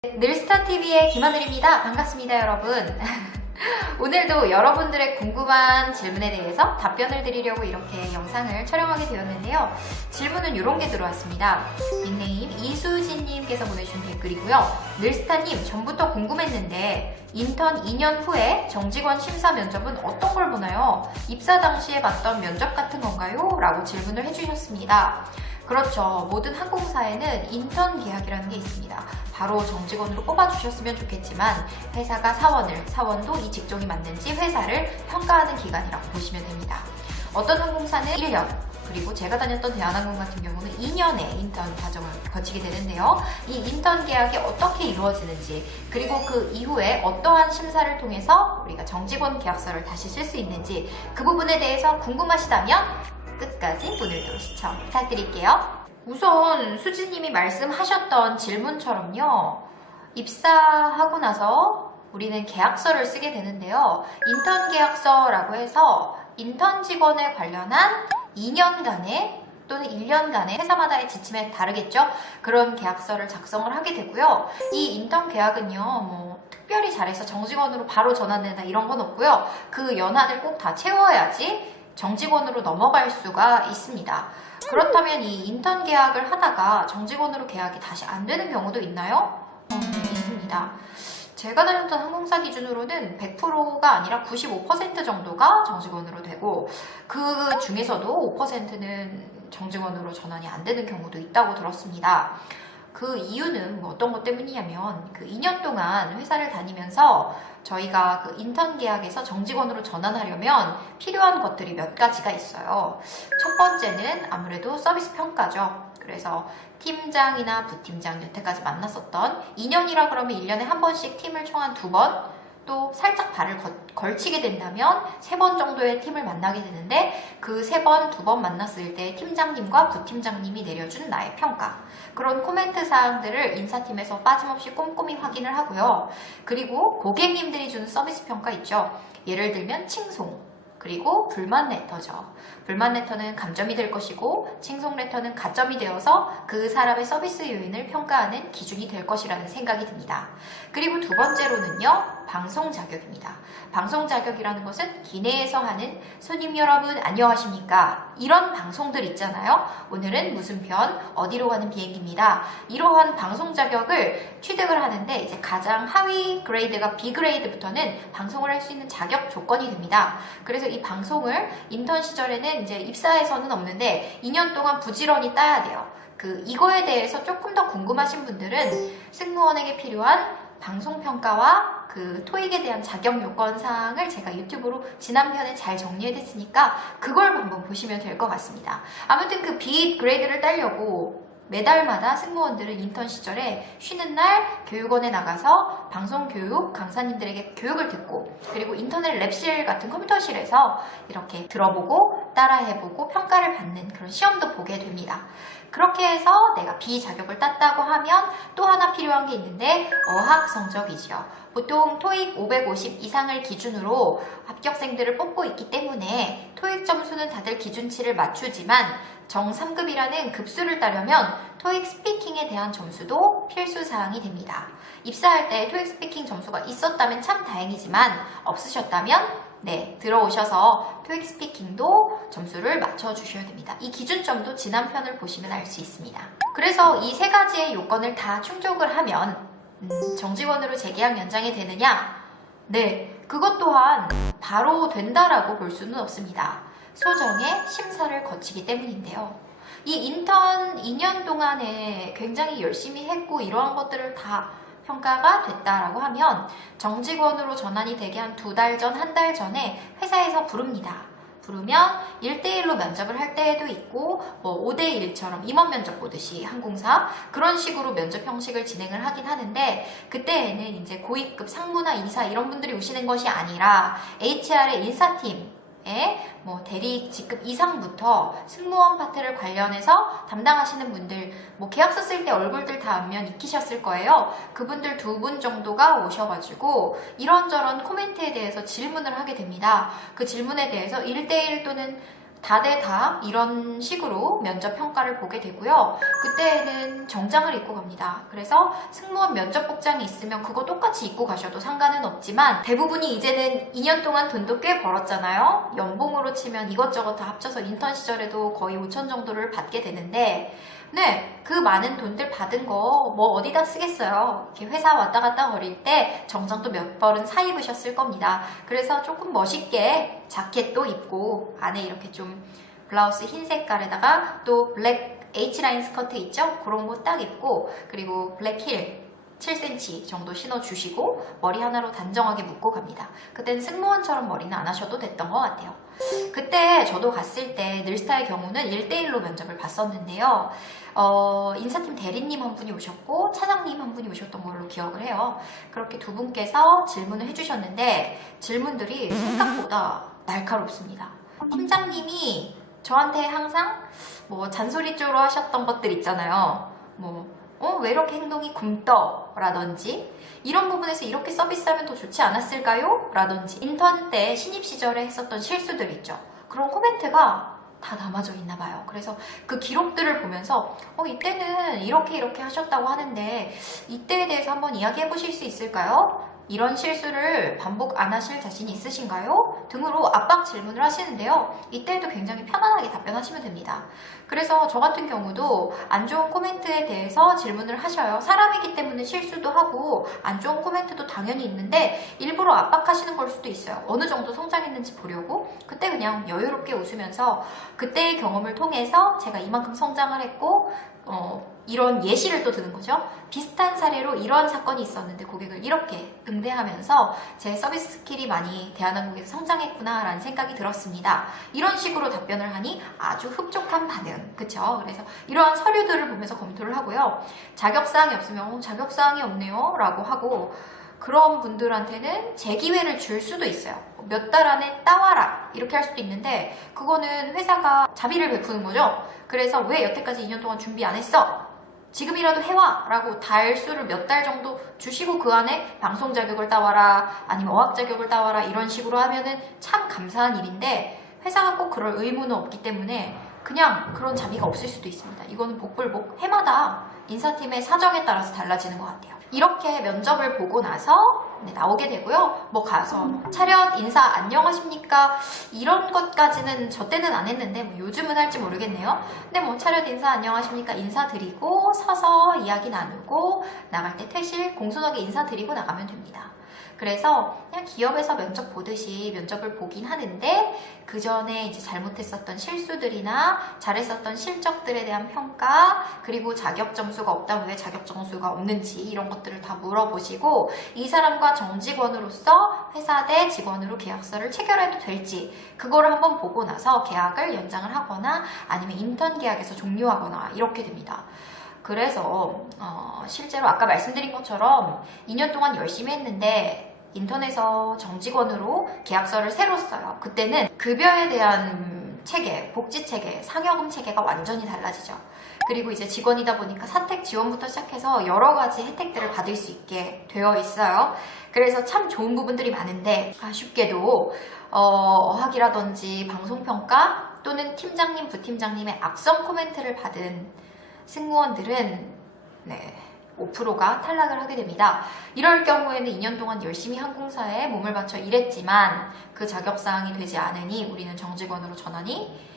늘스타TV의 김하늘입니다. 반갑습니다, 여러분. 오늘도 여러분들의 궁금한 질문에 대해서 답변을 드리려고 이렇게 영상을 촬영하게 되었는데요. 질문은 이런 게 들어왔습니다. 닉네임 이수진님께서 보내주신 댓글이고요. 늘스타님, 전부터 궁금했는데 인턴 2년 후에 정직원 심사 면접은 어떤 걸 보나요? 입사 당시에 봤던 면접 같은 건가요? 라고 질문을 해주셨습니다. 그렇죠. 모든 항공사에는 인턴 계약이라는 게 있습니다. 바로 정직원으로 뽑아주셨으면 좋겠지만 회사가 사원도 이 직종이 맞는지 회사를 평가하는 기관이라고 보시면 됩니다. 어떤 항공사는 1년, 그리고 제가 다녔던 대한항공 같은 경우는 2년의 인턴 과정을 거치게 되는데요. 이 인턴 계약이 어떻게 이루어지는지, 그리고 그 이후에 어떠한 심사를 통해서 우리가 정직원 계약서를 다시 쓸 수 있는지, 그 부분에 대해서 궁금하시다면 끝까지 오늘도 시청 부탁드릴게요. 우선 수지님이 말씀하셨던 질문처럼요. 입사하고 나서 우리는 계약서를 쓰게 되는데요. 인턴 계약서라고 해서 인턴 직원에 관련한 2년간의 또는 1년간의 회사마다의 지침에 다르겠죠? 그런 계약서를 작성을 하게 되고요. 이 인턴 계약은요, 특별히 잘해서 정직원으로 바로 전환된다 이런 건 없고요. 그 연한을 꼭 다 채워야지 정직원으로 넘어갈 수가 있습니다. 그렇다면 이 인턴 계약을 하다가 정직원으로 계약이 다시 안 되는 경우도 있나요? 네, 있습니다. 제가 다녔던 항공사 기준으로는 100%가 아니라 95% 정도가 정직원으로 되고, 그 중에서도 5%는 정직원으로 전환이 안 되는 경우도 있다고 들었습니다. 그 이유는 어떤 것 때문이냐면, 그 2년 동안 회사를 다니면서 저희가 그 인턴 계약에서 정직원으로 전환하려면 필요한 것들이 몇 가지가 있어요. 첫 번째는 아무래도 서비스 평가죠. 그래서 팀장이나 부팀장, 여태까지 만났었던 2년이라 그러면 1년에 한 번씩 팀을 총 한 2번, 또 살짝 발을 걸치게 된다면 3번 정도의 팀을 만나게 되는데, 그 3번, 2번 만났을 때 팀장님과 부팀장님이 내려준 나의 평가, 그런 코멘트 사항들을 인사팀에서 빠짐없이 꼼꼼히 확인을 하고요. 그리고 고객님들이 주는 서비스 평가 있죠. 예를 들면 칭송, 그리고 불만 레터죠. 불만 레터는 감점이 될 것이고, 칭송 레터는 가점이 되어서 그 사람의 서비스 요인을 평가하는 기준이 될 것이라는 생각이 듭니다. 그리고 두 번째로는요, 방송 자격입니다. 방송 자격이라는 것은 기내에서 하는 손님 여러분 안녕하십니까? 이런 방송들 있잖아요. 오늘은 무슨 편, 어디로 가는 비행기입니다. 이러한 방송 자격을 취득을 하는데, 이제 가장 하위 그레이드가 B 그레이드부터는 방송을 할 수 있는 자격 조건이 됩니다. 그래서 이 방송을 인턴 시절에는 이제 입사에서는 없는데 2년 동안 부지런히 따야 돼요. 이거에 대해서 조금 더 궁금하신 분들은 승무원에게 필요한 방송평가와 그 토익에 대한 자격 요건 사항을 제가 유튜브로 지난 편에 잘 정리해뒀으니까 그걸 한번 보시면 될 것 같습니다. 아무튼 그 B 그레이드를 따려고 매달마다 승무원들은 인턴 시절에 쉬는 날 교육원에 나가서 방송교육 강사님들에게 교육을 듣고, 그리고 인터넷 랩실 같은 컴퓨터실에서 이렇게 들어보고 따라해보고 평가를 받는 그런 시험도 보게 됩니다. 그렇게 해서 내가 B 자격을 땄다고 하면 또 하나 필요한 게 있는데, 어학 성적이죠. 보통 토익 550 이상을 기준으로 합격생들을 뽑고 있기 때문에 토익 점수는 다들 기준치를 맞추지만 정 3급이라는 급수를 따려면 토익 스피킹에 대한 점수도 필수 사항이 됩니다. 입사할 때 토익 스피킹 점수가 있었다면 참 다행이지만 없으셨다면 들어오셔서 토익 스피킹도 점수를 맞춰주셔야 됩니다. 이 기준점도 지난 편을 보시면 알 수 있습니다. 그래서 이 세 가지의 요건을 다 충족을 하면 정직원으로 재계약 연장이 되느냐? 네, 그것 또한 바로 된다라고 볼 수는 없습니다. 소정의 심사를 거치기 때문인데요. 이 인턴 2년 동안에 굉장히 열심히 했고 이러한 것들을 다 평가가 됐다라고 하면 정직원으로 전환이 되게 한 2달 전, 1달 전에 회사에서 부릅니다. 부르면 1대1로 면접을 할 때에도 있고, 5대1처럼 임원 면접 보듯이 항공사 그런 식으로 면접 형식을 진행을 하긴 하는데, 그때에는 이제 고위급 상무나 이사 이런 분들이 오시는 것이 아니라 HR의 인사팀, 대리 직급 이상부터 승무원 파트를 관련해서 담당하시는 분들, 계약서 쓸 때 얼굴들 다 안면 익히셨을 거예요. 그분들 2분 정도가 오셔가지고 이런저런 코멘트에 대해서 질문을 하게 됩니다. 그 질문에 대해서 1대1 또는 다들 다 이런 식으로 면접 평가를 보게 되고요. 그때는 정장을 입고 갑니다. 그래서 승무원 면접 복장이 있으면 그거 똑같이 입고 가셔도 상관은 없지만 대부분이 이제는 2년 동안 돈도 꽤 벌었잖아요. 연봉으로 치면 이것저것 다 합쳐서 인턴 시절에도 거의 5천 정도를 받게 되는데 네, 그 많은 돈들 받은 거 뭐 어디다 쓰겠어요. 이렇게 회사 왔다 갔다 거릴 때 정장도 몇 벌은 사 입으셨을 겁니다. 그래서 조금 멋있게 자켓도 입고 안에 이렇게 좀 블라우스 흰 색깔에다가 또 블랙 H라인 스커트 있죠? 그런 거 딱 입고 그리고 블랙 힐 7cm 정도 신어주시고 머리 하나로 단정하게 묶고 갑니다. 그땐 승무원처럼 머리는 안 하셔도 됐던 것 같아요. 그때 저도 갔을 때 늘스타의 경우는 1대1로 면접을 봤었는데요. 인사팀 대리님 한 분이 오셨고 차장님 한 분이 오셨던 걸로 기억을 해요. 그렇게 두 분께서 질문을 해주셨는데 질문들이 생각보다 날카롭습니다. 팀장님이 저한테 항상 뭐 잔소리 쪼로 하셨던 것들 있잖아요. 왜 이렇게 행동이 굼떠? 라든지 이런 부분에서 이렇게 서비스하면 더 좋지 않았을까요? 라든지 인턴 때 신입 시절에 했었던 실수들 있죠. 그런 코멘트가 다 남아져 있나 봐요. 그래서 그 기록들을 보면서 이때는 이렇게 하셨다고 하는데 이때에 대해서 한번 이야기해 보실 수 있을까요? 이런 실수를 반복 안 하실 자신 있으신가요? 등으로 압박 질문을 하시는데요. 이때도 굉장히 편안하게 답변하시면 됩니다. 그래서 저 같은 경우도 안 좋은 코멘트에 대해서 질문을 하셔요. 사람이기 때문에 실수도 하고 안 좋은 코멘트도 당연히 있는데 일부러 압박하시는 걸 수도 있어요. 어느 정도 성장했는지 보려고. 그때 그냥 여유롭게 웃으면서 그때의 경험을 통해서 제가 이만큼 성장을 했고 이런 예시를 또 드는 거죠. 비슷한 사례로 이러한 사건이 있었는데 고객을 이렇게 응대하면서 제 서비스 스킬이 많이 대한항공에서 성장했구나 라는 생각이 들었습니다. 이런 식으로 답변을 하니 아주 흡족한 반응. 그쵸? 그래서 이러한 서류들을 보면서 검토를 하고요. 자격사항이 없으면 자격사항이 없네요 라고 하고 그런 분들한테는 재기회를 줄 수도 있어요. 몇 달 안에 따와라 이렇게 할 수도 있는데 그거는 회사가 자비를 베푸는 거죠. 그래서 왜 여태까지 2년 동안 준비 안 했어? 지금이라도 해와! 라고 달수를 몇 달 정도 주시고 그 안에 방송 자격을 따와라 아니면 어학 자격을 따와라 이런 식으로 하면은 참 감사한 일인데 회사가 꼭 그럴 의무는 없기 때문에 그냥 그런 자비가 없을 수도 있습니다. 이거는 복불복 해마다 인사팀의 사정에 따라서 달라지는 것 같아요. 이렇게 면접을 보고 나서 나오게 되고요. 가서 차렷 인사 안녕하십니까 이런 것까지는 저 때는 안 했는데 요즘은 할지 모르겠네요. 근데 차렷 인사 안녕하십니까 인사드리고 서서 이야기 나누고 나갈 때 퇴실 공손하게 인사드리고 나가면 됩니다. 그래서 그냥 기업에서 면접 보듯이 면접을 보긴 하는데 그 전에 이제 잘못했었던 실수들이나 잘했었던 실적들에 대한 평가 그리고 자격 점수가 없다면 왜 자격 점수가 없는지 이런 것들을 다 물어보시고 이 사람과 정직원으로서 회사 내 직원으로 계약서를 체결해도 될지 그거를 한번 보고 나서 계약을 연장을 하거나 아니면 인턴 계약에서 종료하거나 이렇게 됩니다. 그래서 실제로 아까 말씀드린 것처럼 2년 동안 열심히 했는데 인턴에서 정직원으로 계약서를 새로 써요. 그때는 급여에 대한 체계, 복지 체계, 상여금 체계가 완전히 달라지죠. 그리고 이제 직원이다 보니까 사택 지원부터 시작해서 여러 가지 혜택들을 받을 수 있게 되어 있어요. 그래서 참 좋은 부분들이 많은데 아쉽게도 어학이라든지 방송평가 또는 팀장님, 부팀장님의 악성 코멘트를 받은 승무원들은 5%가 탈락을 하게 됩니다. 이럴 경우에는 2년 동안 열심히 항공사에 몸을 바쳐 일했지만 그 자격사항이 되지 않으니 우리는 정직원으로 전환이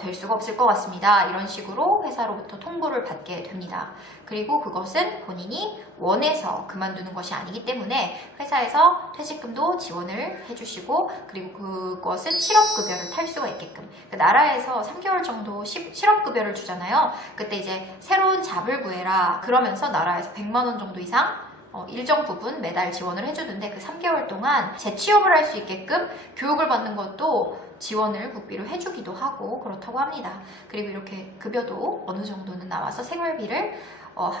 될 수가 없을 것 같습니다. 이런 식으로 회사로부터 통보를 받게 됩니다. 그리고 그것은 본인이 원해서 그만두는 것이 아니기 때문에 회사에서 퇴직금도 지원을 해주시고 그리고 그것은 실업급여를 탈 수가 있게끔 나라에서 3개월 정도 실업급여를 주잖아요. 그때 이제 새로운 잡을 구해라 그러면서 나라에서 100만 원 정도 이상 일정 부분 매달 지원을 해주는데 그 3개월 동안 재취업을 할 수 있게끔 교육을 받는 것도 지원을 국비로 해주기도 하고 그렇다고 합니다. 그리고 이렇게 급여도 어느 정도는 나와서 생활비를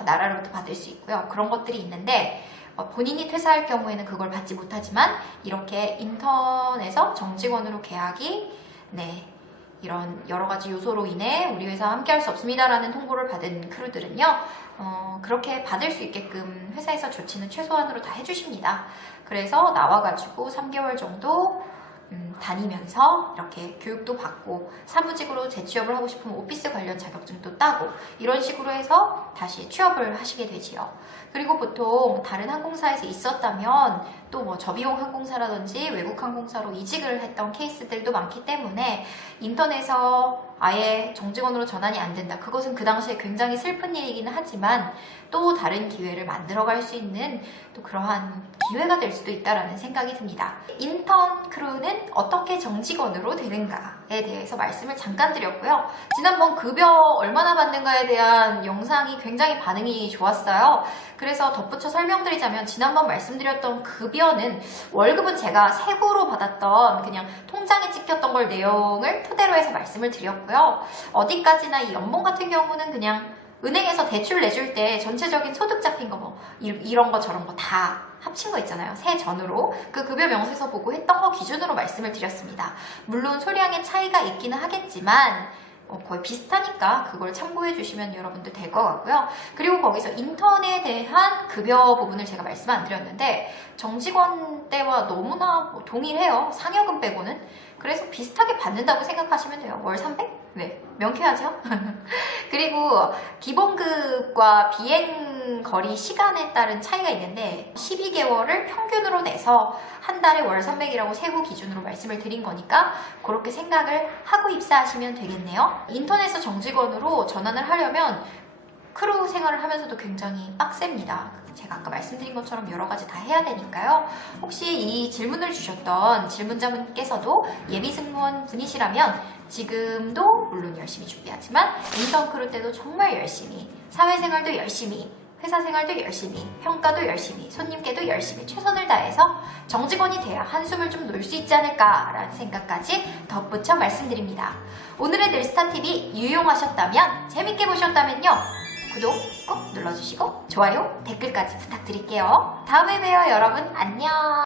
나라로부터 받을 수 있고요. 그런 것들이 있는데 본인이 퇴사할 경우에는 그걸 받지 못하지만 이렇게 인턴에서 정직원으로 계약이 이런 여러 가지 요소로 인해 우리 회사와 함께 할 수 없습니다 라는 통보를 받은 크루들은요 그렇게 받을 수 있게끔 회사에서 조치는 최소한으로 다 해주십니다. 그래서 나와가지고 3개월 정도 다니면서 이렇게 교육도 받고 사무직으로 재취업을 하고 싶으면 오피스 관련 자격증도 따고 이런 식으로 해서 다시 취업을 하시게 되지요. 그리고 보통 다른 항공사에서 있었다면 또 뭐 저비용 항공사라든지 외국 항공사로 이직을 했던 케이스들도 많기 때문에 인턴에서 아예 정직원으로 전환이 안 된다. 그것은 그 당시에 굉장히 슬픈 일이기는 하지만 또 다른 기회를 만들어갈 수 있는 또 그러한 기회가 될 수도 있다라는 생각이 듭니다. 인턴 크루는 어떻게 정직원으로 되는가에 대해서 말씀을 잠깐 드렸고요. 지난번 급여 얼마나 받는가에 대한 영상이 굉장히 반응이 좋았어요. 그래서 덧붙여 설명드리자면 지난번 말씀드렸던 급여는 월급은 제가 세후로 받았던 그냥 통장에 찍혔던 걸 내용을 토대로 해서 말씀을 드렸고요. 어디까지나 이 연봉 같은 경우는 그냥 은행에서 대출 내줄 때 전체적인 소득 잡힌 거 뭐 이런 거 저런 거 다 합친 거 있잖아요. 세 전후로 그 급여 명세서 보고 했던 거 기준으로 말씀을 드렸습니다. 물론 소량의 차이가 있기는 하겠지만 거의 비슷하니까 그걸 참고해 주시면 여러분들 될 것 같고요. 그리고 거기서 인턴에 대한 급여 부분을 제가 말씀 안 드렸는데 정직원 때와 너무나 동일해요. 상여금 빼고는. 그래서 비슷하게 받는다고 생각하시면 돼요. 월 300? 네, 명쾌하죠? 그리고 기본급과 비행거리 시간에 따른 차이가 있는데 12개월을 평균으로 내서 한 달에 월 300이라고 세후 기준으로 말씀을 드린 거니까 그렇게 생각을 하고 입사하시면 되겠네요. 인턴에서 정직원으로 전환을 하려면 크루 생활을 하면서도 굉장히 빡셉니다. 제가 아까 말씀드린 것처럼 여러 가지 다 해야 되니까요. 혹시 이 질문을 주셨던 질문자분께서도 예비 승무원 분이시라면 지금도 물론 열심히 준비하지만 인턴 크루 때도 정말 열심히 사회생활도 열심히 회사 생활도 열심히 평가도 열심히 손님께도 열심히 최선을 다해서 정직원이 돼야 한숨을 좀 놓을 수 있지 않을까라는 생각까지 덧붙여 말씀드립니다. 오늘의 늘스타TV 유용하셨다면 재밌게 보셨다면요. 구독 꼭 눌러주시고 좋아요, 댓글까지 부탁드릴게요. 다음에 봬요 여러분. 안녕.